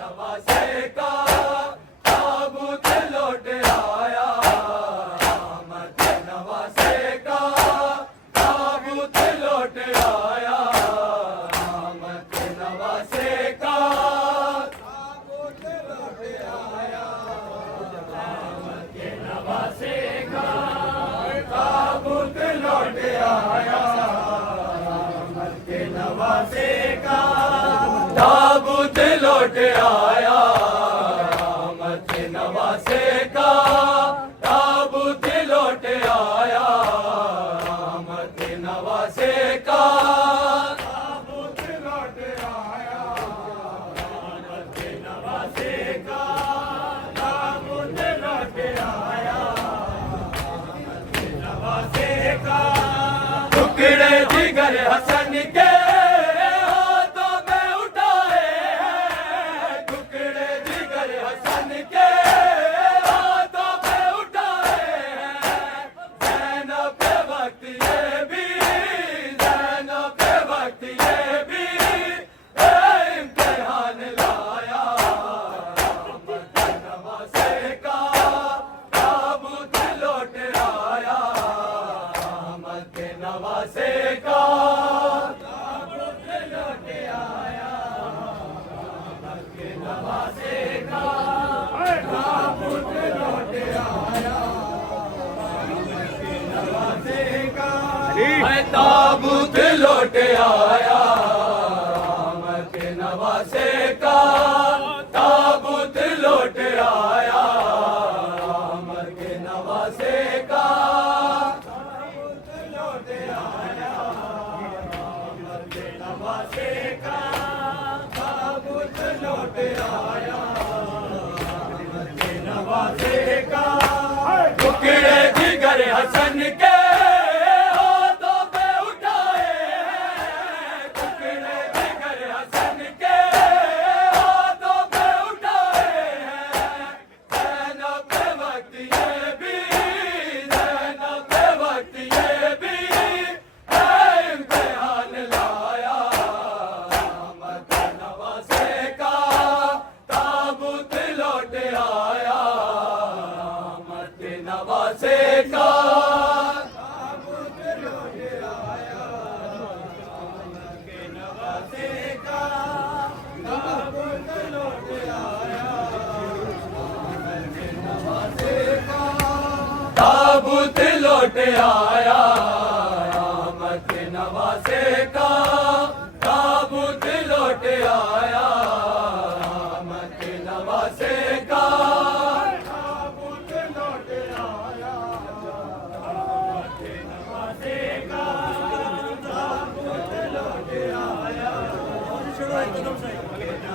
नवासे का ताबूत लौट आया, आमद नवासे का ताबूत लौट आया, आमद नवासे का ताबूत लौट आया, आमद नवासे का ताबूत लौट आया, आमद नवासे का ताबूत लौट आया, आमद नवासे का ताबूत लौट आया, आमद नवासे का ताबूत लौट आया, आमद नवासे का ताबूत लौट आया, आमद नवासे का टुकड़े जिगर हसन के हाथों में उठाए हैं, टुकड़े जिगर हसन के हाथों में उठाए हैं, ज़ैनब के वक्त ये भी, ज़ैनब के वक्त ये भी इम्तिहान लाया, आमद नवासे का ताबूत लौट आया, आमद नवासे का ताबूत लौट आया, आमद नवासे का ताबूत लौट आया, आमद नवासे का ताबूत लौट आया, आमद नवासे का ताबूत लौट आया, आमद नवासे का ताबूत लौट आया, आमद नवासे का ताबूत लौट आया, आमद नवासे का टुकड़े जिगर हसन के हाथों पे उठाए हैं, टुकड़े जिगर हसन के हाथों पे उठाए हैं, ज़ैनब के वक्त ये भी, ज़ैनब के वक्त ये भी इम्तिहान लाया, आमद नवासे का ताबूत लौट आया, आमद नवासे का ताबूत लौट आया, आमद नवासे का ताबूत लौट आया, आमद नवासे का ताबूत लौट आया, आमद नवासे का ताबूत लौट आया, आमद नवासे का ताबूत लौट आया, आमद नवासे का ताबूत लौट आया,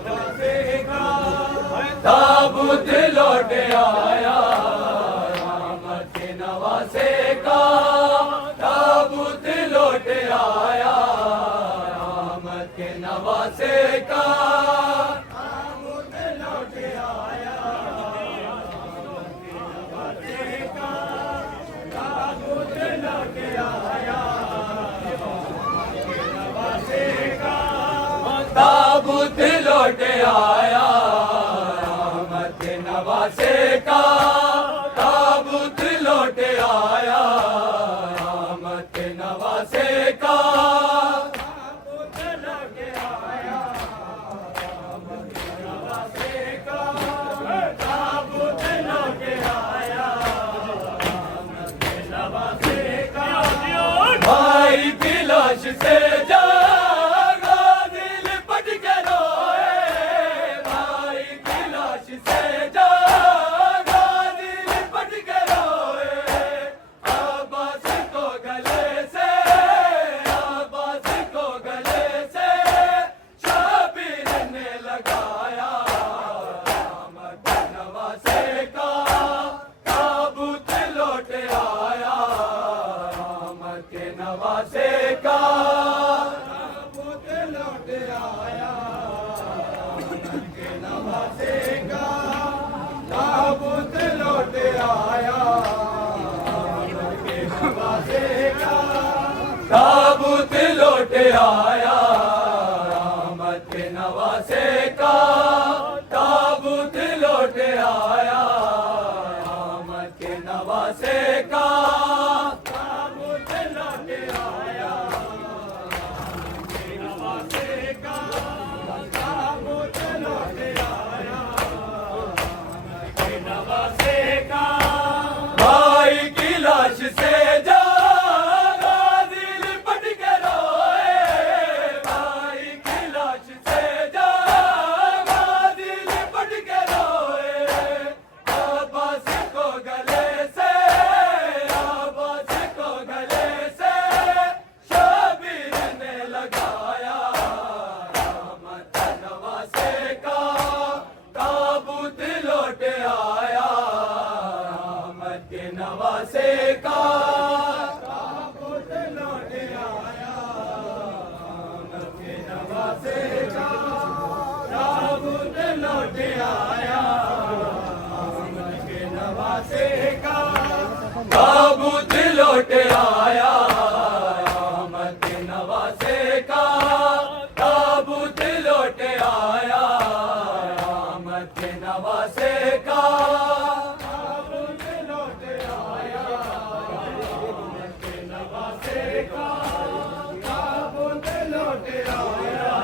नवासे का ताबूत लौट आया, आमद नवासे का ताबूत लौट आया, आमद नवासे का ताबूत लौट आया, आमद नवासे का ताबूत लौट आया, आमद नवासे का ताबूत लौट आया, आमद नवासे का ताबूत लौट आया, आमद नवासे का ताबूत लौट आया, आमद नवासे का ताबूत लौट आया, आमद नवासे का भाई की लाश से जागा दिल पट के रोए, भाई की लाश से जागा दिल पट के रोए, अब्बास को गले से, अब्बास को गले से शबीर ने लगाया, आमद नवासे का ताबूत लौट आया, आमद नवासे का ताबूत लौट आया, आमद नवासे का ताबूत लौट आया, आमद नवासे का ताबूत लौट आया, आमद नवासे का लौट आया अहमद के नवासे का ताबूत लौट आया अहमद के नवासे का ताबूत लौट आया अहमद के नवासे का ताबूत लौट आया अहमद के नवासे का ताबूत लौट आया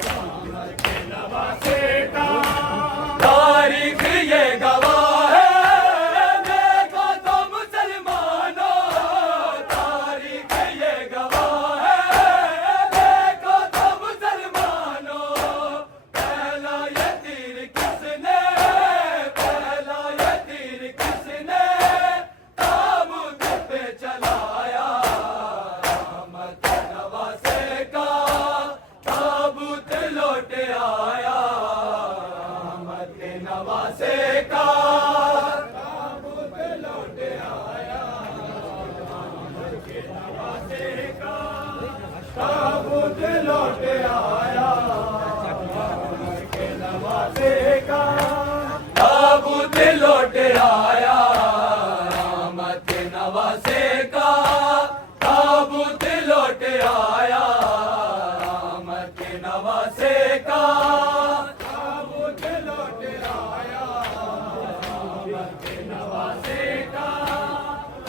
अहमद के नवासे का तारीख ये गवाह है देखो तो मुसलमानों तारीख ये गवाह है देखो तो मुसलमानों पहला ये तीर किसने पहला ये तीर किसने ताबूत पे चलाया अहमद के नवासे का ताबूत लौट आया अहमद के नवासे का ताबूत लौट आया अहमद के नवासे का ताबूत लौट आया अहमद के नवासे का ताबूत लौट आया अहमद के नवासे का ताबूत लौट आया अहमद के नवासे का ताबूत लौट आया अहमद के नवासे का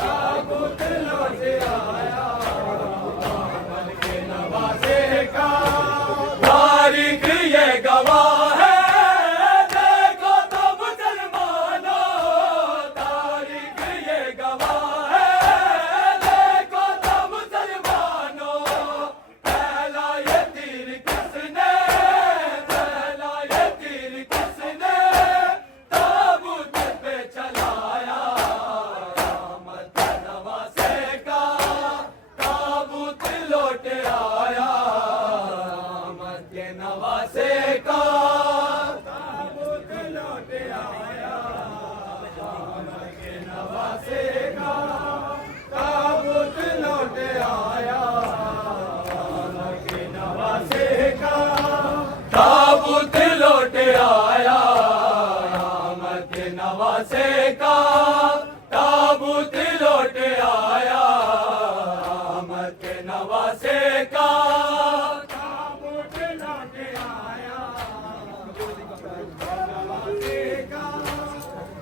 ताबूत लौट आया अहमद के नवासे का तारीख ये गवाह है देखो तो मुसलमानों तारीख ये गवाह है देखो तो मुसलमानों पहला ये तीर किसने पहला ये तीर किसने ताबूत पे चलाया अहमद के नवासे का ताबूत लौट आया अहमद के नवासे का ताबूत लौट आया अहमद के नवासे का ताबूत लौट आया अहमद के नवासे का ताबूत लौट आया अहमद के नवासे का ताबूत लौट आया अहमद के नवासे का ताबूत लौट आया नवासे का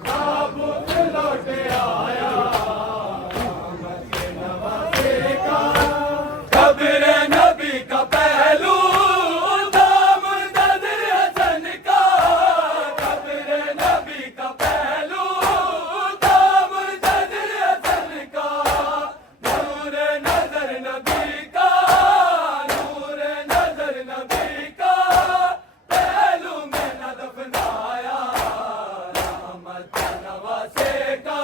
ताबूत लौट आया अहमद के नवासे का कब्र नबी का पहलू दाम मुंतज़िर हसन का कब्र नबी का पहलू दाम मुंतज़िर हसन का नूर नजर नबी का नूर नजर नबी का पहलू में न दफनाया अहमद के नवासे का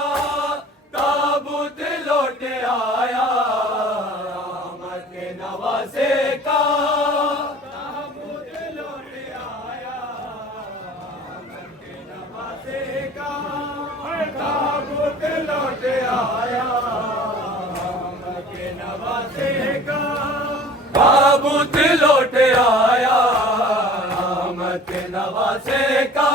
ताबूत लौट आया अहमद के नवासे का ताबूत लौट आया अहमद के नवासे का ताबूत लौट आया अहमद के नवासे का ताबूत लौट आया अहमद के नवासे का